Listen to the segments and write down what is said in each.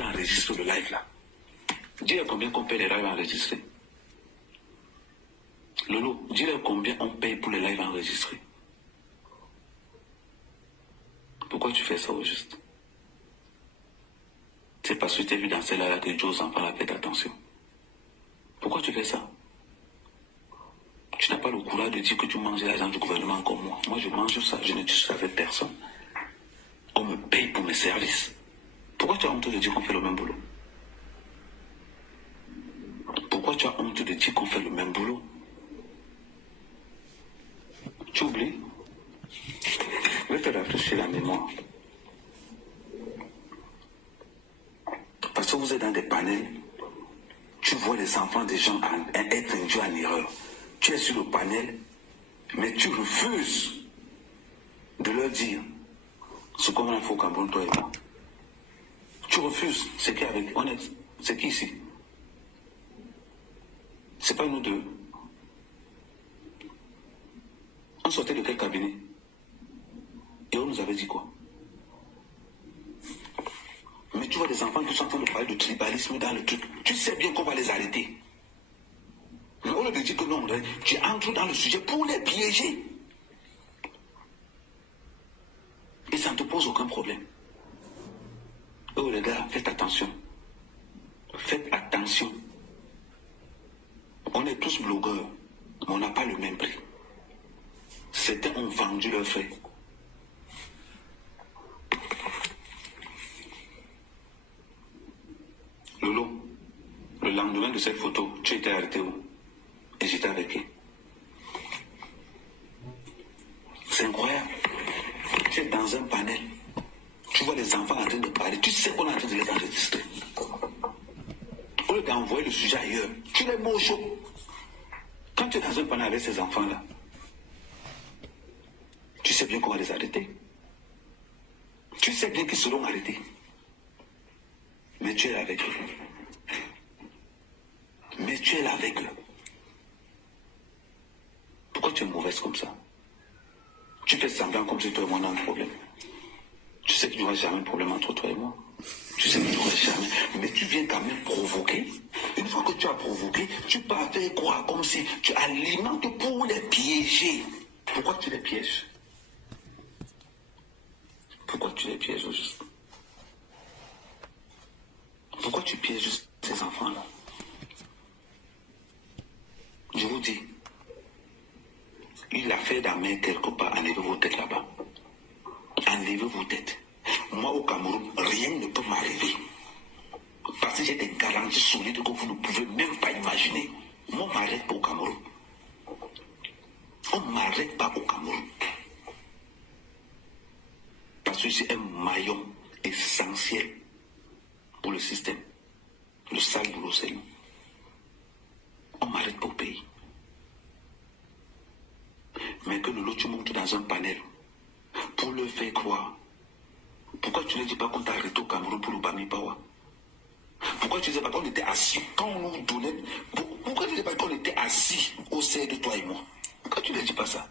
Enregistre le live là. Dis-leur combien qu'on paye les lives enregistrés. Lolo, dis-leur combien on paye pour les lives enregistrés. Pourquoi tu fais ça au juste? C'est parce que tu as vu dans celle-là que Dieu aux enfants la fête attention. Pourquoi tu fais ça? Tu n'as pas le courage de dire que tu manges l'argent du gouvernement comme moi. Moi je mange ça, je ne touche avec personne. On me paye pour mes services. Pourquoi tu as honte de dire qu'on fait le même boulot? Pourquoi tu as honte de dire qu'on fait le même boulot? Tu oublies? Je vais te rafraîchir la mémoire. Parce que vous êtes dans des panels, tu vois les enfants des gens être induits en erreur. Tu es sur le panel, mais tu refuses de leur dire ce qu'on a fait au Cameroun, toi et moi. Tu refuses. C'est qui avec honnête? C'est qui ici? C'est pas nous deux. On sortait de quel cabinet? Et on nous avait dit quoi? Mais tu vois des enfants qui sont en train de parler de tribalisme dans le truc. Tu sais bien qu'on va les arrêter. Mais au lieu de dire que non, tu entres dans le sujet pour les piéger. Et ça ne te pose aucun problème. Oh les gars, faites attention. Faites attention. On est tous blogueurs, mais on n'a pas le même prix. Certains ont vendu leurs frais. Lolo, le lendemain de cette photo, tu étais arrêté où? Et j'étais avec qui? C'est incroyable. Tu es dans un panel. Tu vois les enfants en train de parler. Tu sais qu'on est en train de les enregistrer. Au lieu d'envoyer le sujet ailleurs, tu les mets au chaud. Quand tu es dans un panel avec ces enfants-là, tu sais bien qu'on va les arrêter. Tu sais bien qu'ils seront arrêtés. Mais tu es là avec eux. Mais tu es là avec eux. Pourquoi tu es mauvaise comme ça? Tu fais semblant comme si toi et moi on a un problème. Tu sais qu'il n'y aura jamais de problème entre toi et moi. Tu sais qu'il n'y aura jamais. Mais tu viens quand même provoquer. Une fois que tu as provoqué, tu pars faire croire comme si tu alimentes pour les piéger. Pourquoi tu les pièges? Pourquoi tu les pièges au juste? Pourquoi tu pièges juste ces enfants-là? Je vous dis, il a fait la main quelque part, enlevez vos têtes là-bas. Enlevez vos têtes. Moi au Cameroun, rien ne peut m'arriver. Parce que j'ai des garanties solides que vous ne pouvez même pas imaginer. Moi, on ne m'arrête pas au Cameroun. On ne m'arrête pas au Cameroun. Parce que c'est un maillon essentiel pour le système. Le sale boulot, c'est nous. On ne m'arrête pas au pays. Mais que nous tu montes dans un panel pour le faire croire. Pourquoi tu ne dis pas qu'on t'a arrêté au Cameroun pour le Bami Pawa? Pourquoi tu ne dis pas qu'on était assis quand on nous donnait... Pourquoi tu ne dis pas qu'on était assis au sein de toi et moi? Pourquoi tu ne dis pas ça?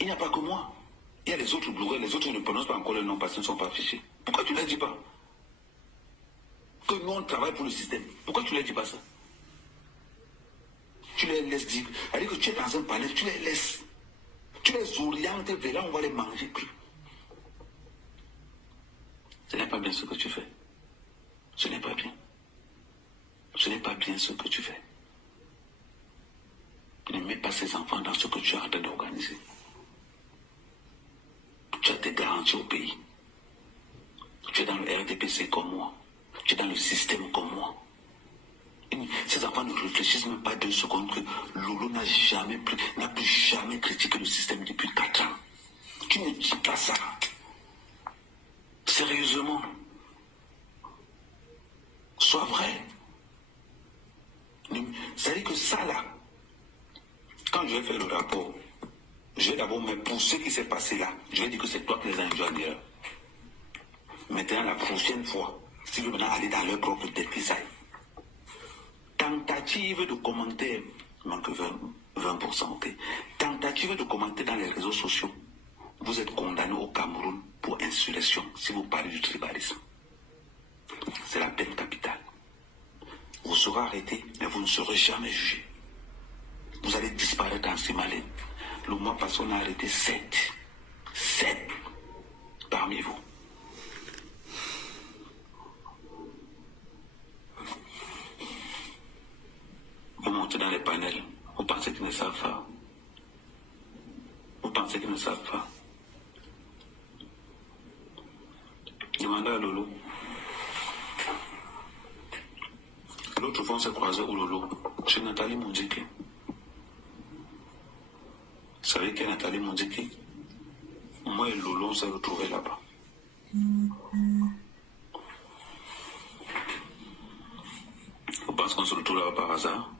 Il n'y a pas que moi. Il y a les autres blogueurs, les autres ne prononcent pas encore le nom parce qu'ils ne sont pas affichés. Pourquoi tu ne dis pas? Que nous on travaille pour le système. Pourquoi tu ne dis pas ça? Tu les laisses dire. C'est-à-dire que tu es dans un panel, tu les laisses. Tu les orientes vers là, on va les manger plus. Ce n'est pas bien ce que tu fais. Ce n'est pas bien. Ce n'est pas bien ce que tu fais. Ne mets pas ces enfants dans ce que tu es en train d'organiser. Tu as des garanties au pays. Tu es dans le RDPC comme moi. Tu es dans le système comme moi. Ces enfants ne réfléchissent même pas 2 secondes que Lolo n'a plus jamais critiqué le système depuis 4 ans. Tu ne dis pas ça. Sérieusement. Sois vrai. C'est-à-dire que ça là, quand je vais faire le rapport, je vais d'abord, mais pour ce qui s'est passé là, je vais dire que c'est toi qui les as induits en erreur. Maintenant, la prochaine fois, si vous maintenant aller dans leur propre tête, qu'ils aillent. Tentative de commentaire, il manque 20%, ok. Tentative de commenter dans les réseaux sociaux. Vous êtes condamné au Cameroun pour insurrection si vous parlez du tribalisme. C'est la peine capitale. Vous serez arrêté, mais vous ne serez jamais jugé. Vous allez disparaître en Simalène. Le mois passé, on a arrêté 7 parmi vous. Vous montez dans les panels, vous pensez qu'ils ne savent pas. Vous pensez qu'ils ne savent pas. Demandez à Lolo. L'autre fois, on s'est croisé au Lolo, chez Nathalie Mondiki. Vous savez qui est Nathalie Mondiki? Moi et Lolo, on s'est retrouvés là-bas. Vous pensez qu'on se retrouve là-bas par hasard?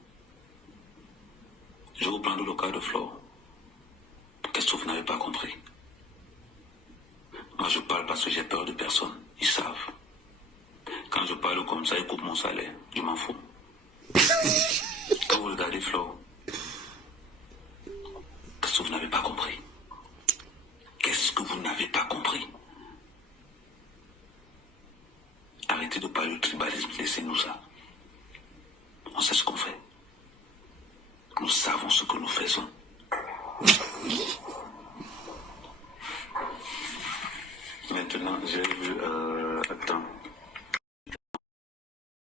Je vais vous prendre le cas de Flore. Qu'est-ce que vous n'avez pas compris? Moi, je parle parce que j'ai peur de personne. Ils savent. Quand je parle comme ça, ils coupent mon salaire. Je m'en fous. Quand vous regardez Flore, qu'est-ce que vous n'avez pas compris? Qu'est-ce que vous n'avez pas compris? Arrêtez de parler de tribalisme, laissez-nous ça. On sait ce qu'on fait. Nous savons ce que nous faisons.